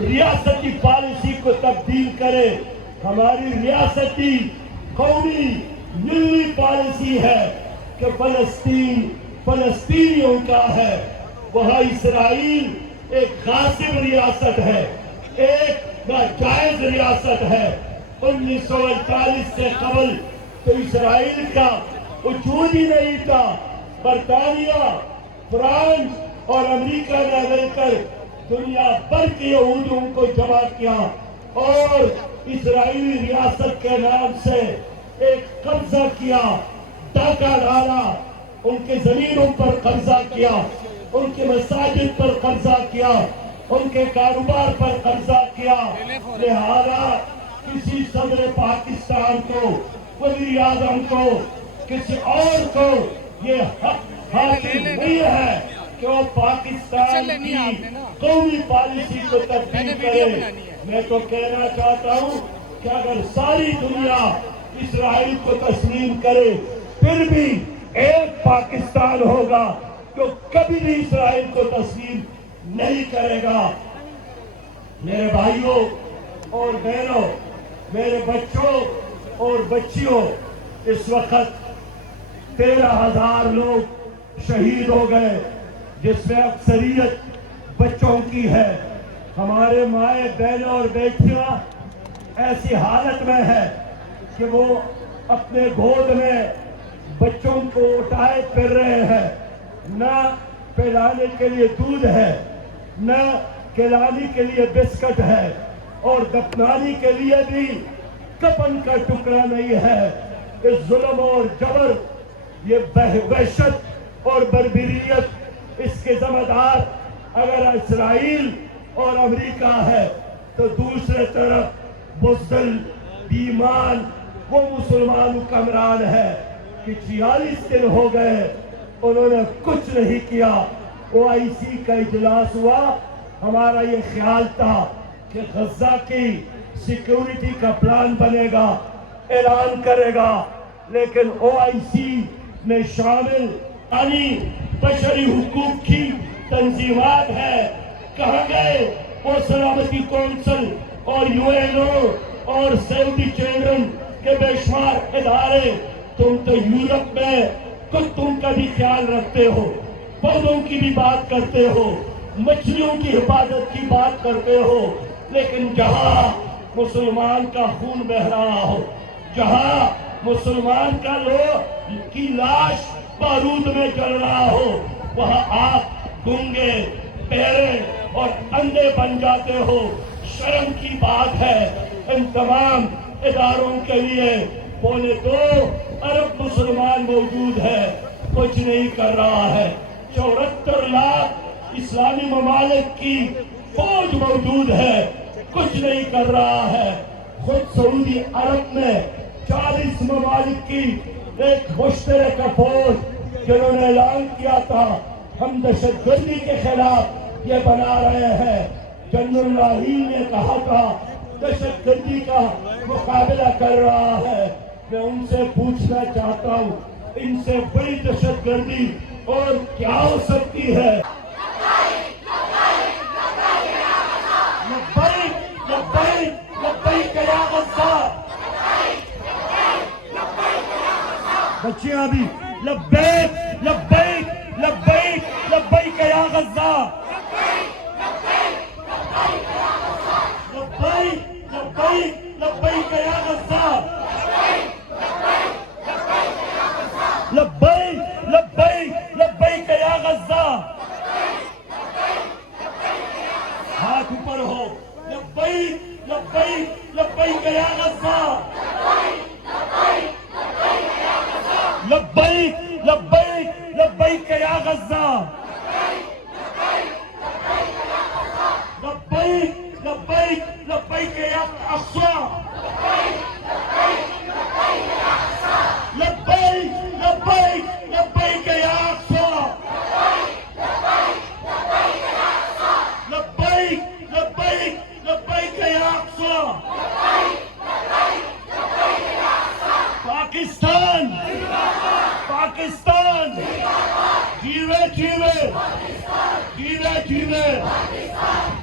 ریاستی پالیسی کو تبدیل کرے. ہماری ریاستی قومی ملی پالیسی ہے کہ فلسطین فلسطینیوں کا ہے. وہاں اسرائیل ایک غاصب ریاست ہے, ایک ناجائز ریاست ہے. 1948 سے قبل تو اسرائیل کا وجود ہی نہیں تھا. برطانیہ, فرانس اور امریکہ نے مل کر دنیا بھر کے یہودیوں کو جمع کیا اور اسرائیلی ریاست کے نام سے ایک قبضہ کیا, ڈاکہ ڈالا, ان کے زمینوں پر قبضہ کیا, ان کے مساجد پر قبضہ کیا, ان کے کاروبار پر قبضہ کیا. لہذا کسی صدر پاکستان کو, وزیر اعظم کو, کسی اور کو یہ حق حاصل نہیں ہے کہ وہ پاکستان کی قومی پالیسی کو تبدیل کرے. میں تو کہنا چاہتا ہوں کہ اگر ساری دنیا اسرائیل کو تسلیم کرے پھر بھی ایک پاکستان ہوگا جو کبھی بھی اسرائیل کو تسلیم نہیں کرے گا. میرے بھائیوں اور بہنوں, میرے بچوں اور بچیوں, اس وقت 13,000 لوگ شہید ہو گئے جس میں اکثریت بچوں کی ہے. ہمارے مائیں بہنیں اور بیٹیاں ایسی حالت میں ہے کہ وہ اپنے گود میں بچوں کو اٹھائے پھر رہے ہیں. نہ پلانے کے لیے دودھ ہے, نہ کھلانے کے لیے بسکٹ ہے, اور دفنانے کے لیے بھی کفن کا ٹکڑا نہیں ہے. اس ظلم اور جبر, یہ وحشت اور بربریت, اس کے ذمہ دار اگر اسرائیل اور امریکہ ہے تو دوسرے طرف بزدل بیمان وہ مسلمان حکمران ہے کہ 46 دن ہو گئے انہوں نے کچھ نہیں کیا. OIC کا اجلاس ہوا, ہمارا یہ خیال تھا کہ غزہ کی سیکیورٹی کا پلان بنے گا, اعلان کرے گا, لیکن OIC میں شامل بشری حقوق کی تنظیمات ہے. کہاں گئے وہ سلامتی کونسل اور UNO اور سیو دی چلڈرن کے بے شمار ادارے؟ تم تو یورپ میں کتوں کا بھی خیال رکھتے ہو, پودوں کی بھی بات کرتے ہو, مچھلیوں کی حفاظت کی بات کرتے ہو, لیکن جہاں مسلمان کا خون بہ رہا ہو, جہاں مسلمان کا لوگ کی لاش بارود میں جل رہا ہو, وہاں آپ گنگے, بہرے اور اندھے بن جاتے ہو. شرم کی بات ہے. ان تمام اداروں کے لیے 2.25 ارب مسلمان موجود ہے, کچھ نہیں کر رہا ہے. 74 لاکھ اسلامی ممالک کی فوج موجود ہے, کچھ نہیں کر رہا ہے. خود سعودی عرب میں 40 ممالک کی ایک مشترکہ فوج, جنہوں نے اعلان کیا تھا ہم دہشت گردی کے خلاف یہ بنا رہے ہیں. جنرل راحیل نے کہا تھا دہشت گردی کا مقابلہ کر رہا ہے. میں ان سے پوچھنا چاہتا ہوں, ان سے بڑی دہشت گردی اور کیا ہو سکتی ہے؟ لبیک لبیک لبیک یا غزہ. بچیاں بھی لبیک لبیک لبیک لبیک یا غزہ. لبیک لبیک لبیک یا غزہ. لبیک لبیک لبیک یا غزہ. ہاتھ اوپر ہو. لبیک لبیک لبیک یا غزہ. لبیک لبیک لبیک یا غزہ. لبیک لبیک لبیک یا اقصی. لبیک لبیک لبیک یا اقصی. لبیک لبیک لبیک یا اقصی. پاکستان پاکستان جیوے جیوے جیوے جیوے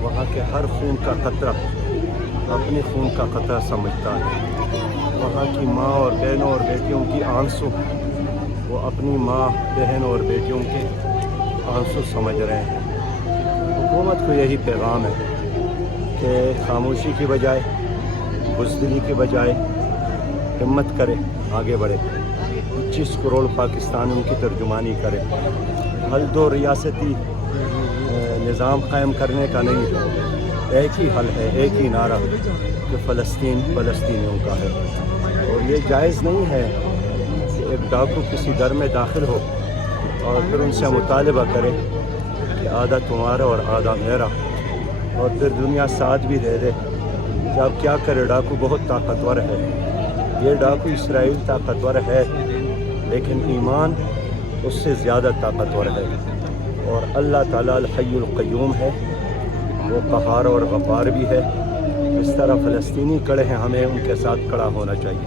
وہاں کے ہر خون کا قطرہ اپنے خون کا قطرہ سمجھتا ہے. وہاں کی ماں اور بہنوں اور بیٹیوں کی آنسو وہ اپنی ماں بہن اور بیٹیوں کے آنسو سمجھ رہے ہیں. حکومت کو یہی پیغام ہے کہ خاموشی کی بجائے بزدلی کی بجائے ہمت کرے، آگے بڑھے. 25 کروڑ پاکستانیوں کی ترجمانی کرے. حل دو ریاستی نظام قائم کرنے کا نہیں ہے، ایک ہی حل ہے، ایک ہی نعرہ کہ فلسطین فلسطینیوں کا ہے. اور یہ جائز نہیں ہے کہ ایک ڈاکو کسی گھر میں داخل ہو اور پھر ان سے مطالبہ کرے کہ آدھا تمہارا اور آدھا میرا، اور پھر دنیا ساتھ بھی دے دے کہ اب کیا کرے. ڈاکو بہت طاقتور ہے، یہ ڈاکو اسرائیل طاقتور ہے لیکن ایمان اس سے زیادہ طاقتور ہے. اور اللہ تعالیٰ الحی القیوم ہے، وہ قہار اور غفار بھی ہے. اس طرح فلسطینی کڑے ہیں، ہمیں ان کے ساتھ کھڑا ہونا چاہیے.